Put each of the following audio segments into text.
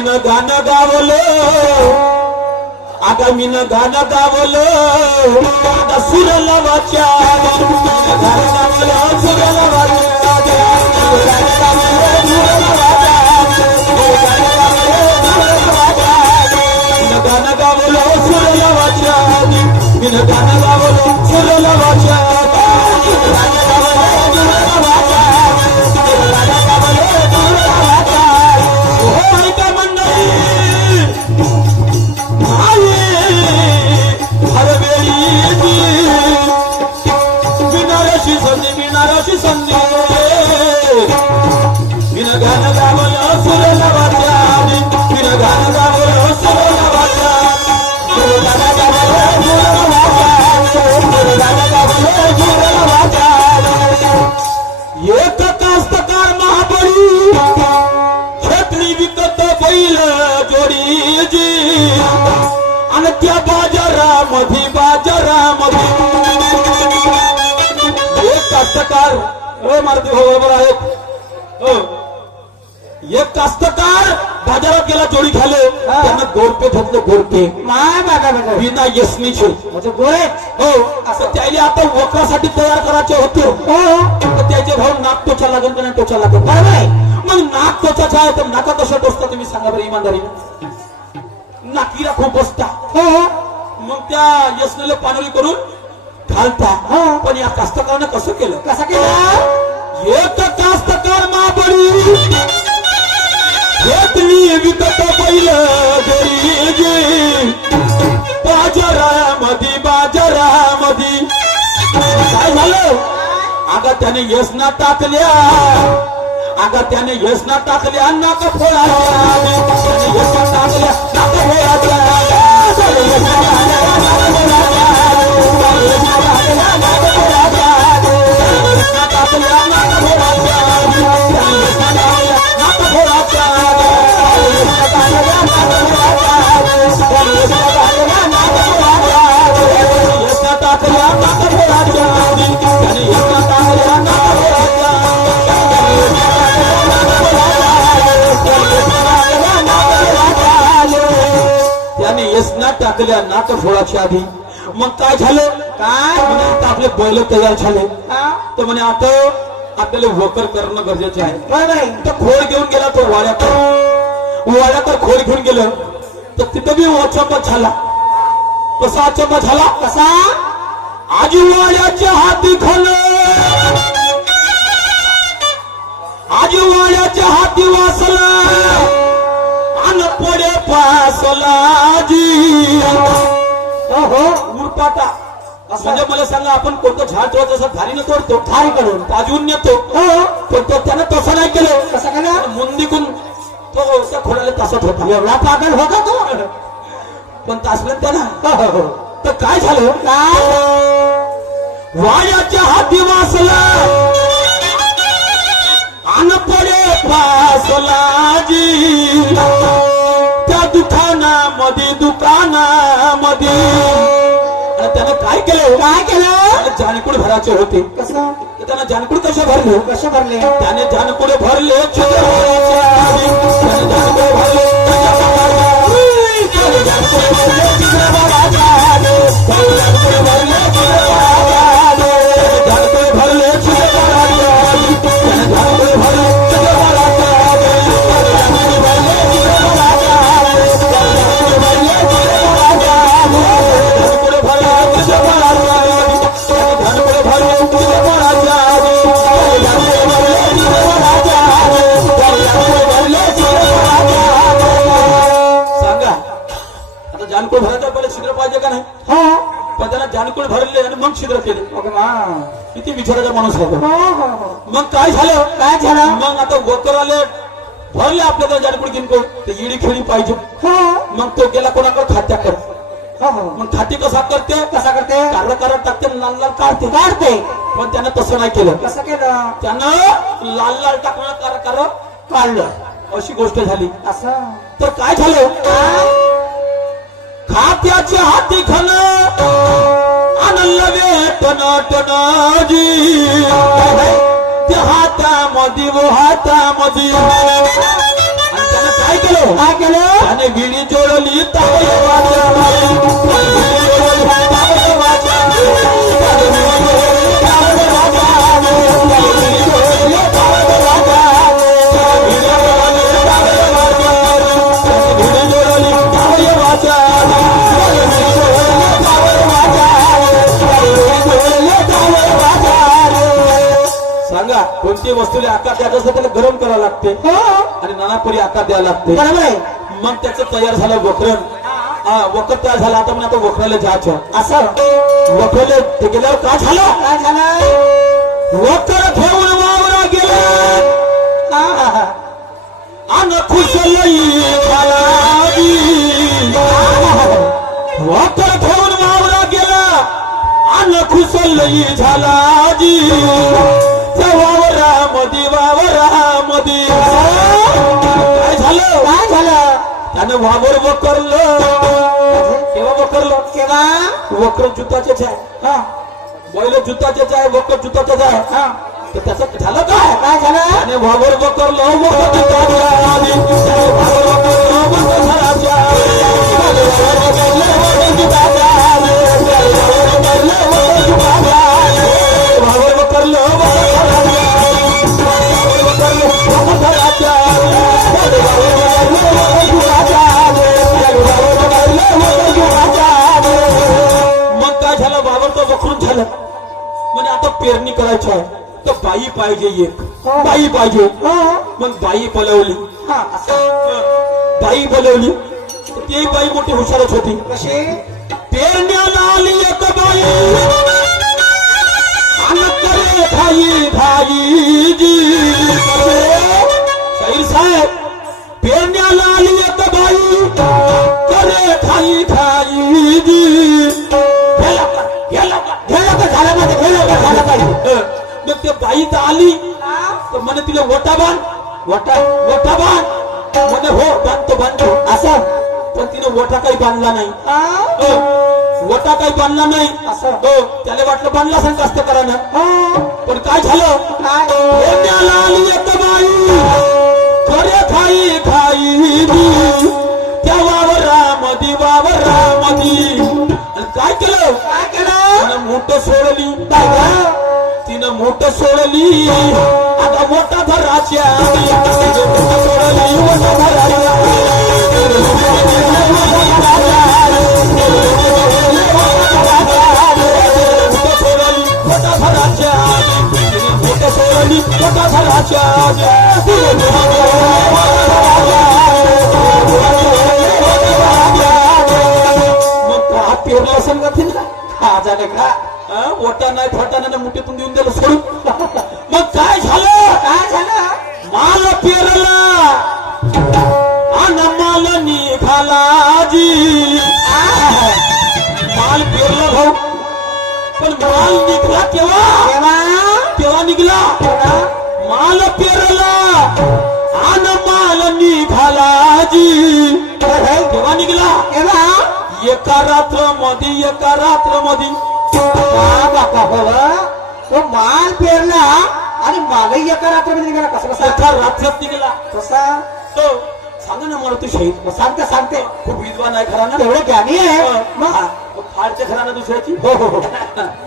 అగమిన గాన గావలో అగమిన గాన గావలో సురల వాచ్యాల సురల వాచ్యాల मिळणाराची संधी. तिनं गाणं गावलं सुर नवाच्या तिनं गाणं गावलं सुर नवाच्या गाणं गावलं सुर जोडीजी. आणि त्या बाजारामध्ये बाजारामध्ये हो मारुती हो बरोबर आहे. हो. एक कास्तकार बाजारात गेला जोडी घाले त्यांना गोरपे घेतले गोरपे माय बाबा बाबा विना यसनीचे म्हणजे गोळे. हो. असं आता वक्रासाठी तयार करायचे होते. हो. त्याचे भाऊ नाक टोचा लागेल का नाही टोचा लागेल? काय मग नाक त्वचाचा आहे तर नाका कसं टोचता तुम्ही सांगा बरं इमानदारीने नाकीला खूप बसता. हो मग त्या यसनेला पानवली करून घालता हा. पण या कास्तकारानं कसं केलं? कसा केला? एक कास्तकार माबळी. घेतली विकत बैल गरीजी बाजारामध्ये बाजारामध्ये काय झालं? अगं त्याने यसना टाकल्या. अगं त्याने यसना टाकल्या नाका फोडाच्या त्याने यसना टाकल्या नाका फोडाच्या टाकल्या नाक फोडाच्या आधी. मग काय झालं? काय म्हणे आता आपले बैल तयार झाले. तर म्हणे आता आपल्याला वकर करणं गरजेचं आहे. काय बाय तर खोड घेऊन गेला तो वाड्याकडे वाड्याकडे खोड घेऊन गेलं. तर तिथं बी अचंबा झाला. कसा अचंबा झाला? कसा? आजी वाड्याच्या हाती खालं. आजी वाड्याच्या हाती वासला. अन पडे पासला जी हो उरपाटा म्हणजे मला सांगा आपण कोणतं झाड तोडतो असं धारीनं तोडतो? काय करून ताजून नेतो हो. पण तो त्यानं तसं नाही केलं. कसा केला? मुंदीकून तो त्या खोड्याला तासत होता एवढा पागल होता तो. पण तासलं त्याला हो, हो. तर काय झालं? काय? वाड्याच्या हाती वासला. आन पडे पासला जी दुखाना मधी दुकाना मधी त्याने काय केलं काय केलं जानकूड भरायचे होते कसं त्यानं जानकूड कसे भरले कसे भरले त्याने जानकूड भरले भरले भरले आता जानकुड भरायचा पहिले छिद्र पाहिजे का नाही? हो. पण त्याला जानकुड भरले आणि मग छिद्र केले. ओके मा किती विचाराचा माणूस होता हो हो हो. मग काय झालं? काय झालं? मग आता वकर आले भरले आपल्या जाडकुड किनको ते इडी खेळी पाहिजे. हो. मग तो गेला कोणाकडे? खात्याकडे हो हो. मग खाती कसा करते? कसा करते? कार करत टाकते लाल लाल काढते. काढते. पण त्यानं तसं नाही केलं. कसं केलं? त्यानं लाल लाल टाकणं कार कार काढलं. अशी गोष्ट झाली. असं. तर काय झालं? खात्याच्या हाती खन आनंद वेटन टनाजी त्या हातामध्ये व हातामध्ये आणि त्यानं काय केलं काय केलं त्याने विडी जोडली कोणती वस्तूला आकार द्यायचं असतं त्याला गरम करावं लागते. हो. आणि नानापुरी आकार द्यायला लागते. बरोबर आहे. मग त्याचं तयार झालं वखरण. वखर तयार झालं आता म्हणजे आता वखराला जायचं असं वखरले ते गेल्यावर काय झालं? काय झालं? वखर घेऊन वावरा गेला. अन खालादी वखर घेऊन वावरा गेला. अन खुशलई झालाजी त्या वावरामध्ये वावरामध्ये काय झालं? काय झालं? त्यानं वावर वकरलं केव्हा वकरलं केव्हा? वक्र जुताचेच आहे. हा, बैल जुताचेच आहे वक्र जुताचेच आहे. हा. तर त्याचं झालं काय? काय झालं? त्याने वावर वकरलं वक्र जुताच्या पाहिजे एक हो. बाई पाहिजे. हो. मग बाई बोलवली बाई बोलवली ती बाई मोठी हुशारच होती. कशी? पेरण्याला आली एक बाई. जी शाहीर साहेब पेरण्याला आली एक बाई. करे खाई खाई जी. हे लवकर, लवकर, लवकर झालं पाहिजे, लवकर झालं पाहिजे. मग ते बाई तर आली तर म्हणे तिला वटा बांध. वटा वटा बांध. म्हणे हो बांधतो बांधतो असं. पण तिने वटा काही बांधला नाही. हा? वटा काही बांधला नाही. असं? हो. त्याला वाटलं बांधला सांग जास्त करानं पण काय झालं? काय? खाई खाई. त्या वावरामधी वावरामधी केलं? काय केलं? तिनं मोठ सोडली. काय? तिनं मोठ सोडली. आता मोठा धराच्या सोडली मोठा धराच्या मोठं सोडली मोठा मग हा पेरला असेल का तिला? झालं का ओटा नाही फोटा नाही मुठीतून देऊन दिलं सोडून. मग काय झालं? काय झालं? माल पेरला. आणि माल निघाला जी माल पेरला भाऊ. पण माल निघला केव्हा? तेव्हा निघला? माल पेरला. आणि माल निघाला जी तेव्हा निघला? तेव्हा एका रात्रमध्ये एका रात्रमध्ये बापा बाबा. तो माल पेरला आणि मालही एका रात्रीमध्ये निघाला. कसं कसा? एका रात्रात निघाला. कसा? हो सांगा ना मला तू शहीद. सांगते सांगते. खूप विद्वान आहे खरा ना. तेवढं ज्ञानी आहे. मग? हा, फाडच्या खरा ना दुसऱ्याची. हो हो हो.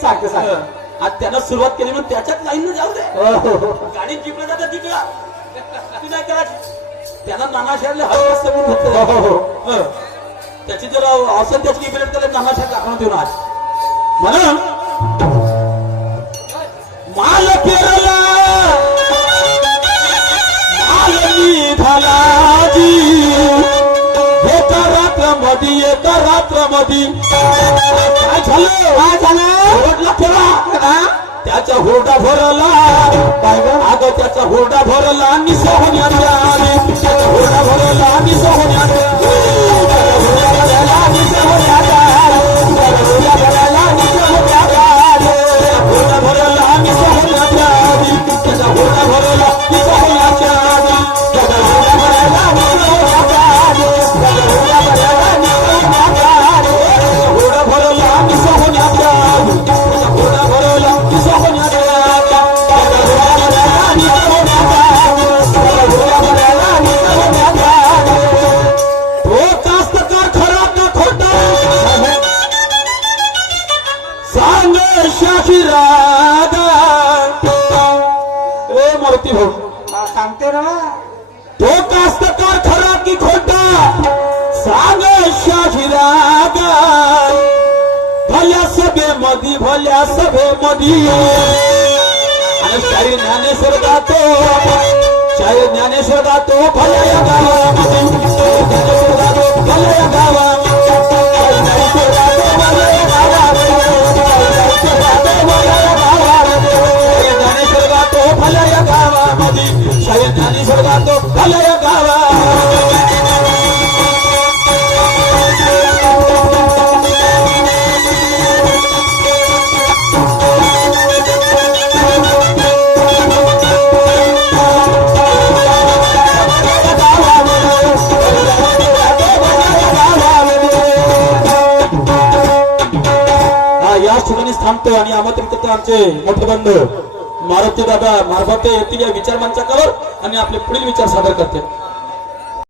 सांगते सांगते. हं. आज त्यानं सुरुवात केली म्हणून त्याच्याच लाईन जाऊ दे. हो गाडी जिंकलं जातं जिंकला तू काय करायची? त्यानं नाना शहरले हर वाजता म्हणून हो. हं. त्याची जर असेल त्याची इफेक्ट त्याला चांगला छान दाखवून देऊन आज. म्हणून माल केरला माल मी झाला मधी येत रात्र मधी काय झालं? काय झालं केला त्याचा होरडा भरला. अगं त्याचा होरडा भरला आणि सोहन सांगतो ना? तो कास्तकार खरा की खोटा? सांग शाजीराग भल्या सभे मधी भल्या सभे मधी। आणि शाही ज्ञानेश्वर गातो शाही ज्ञानेश्वर गातो भल्या गावामध्ये। गातो आमचे मोठे बंधू मारुती दादा मार्फत येतील या विचार मंचाकावर आणि आपले पुढील विचार सादर करते.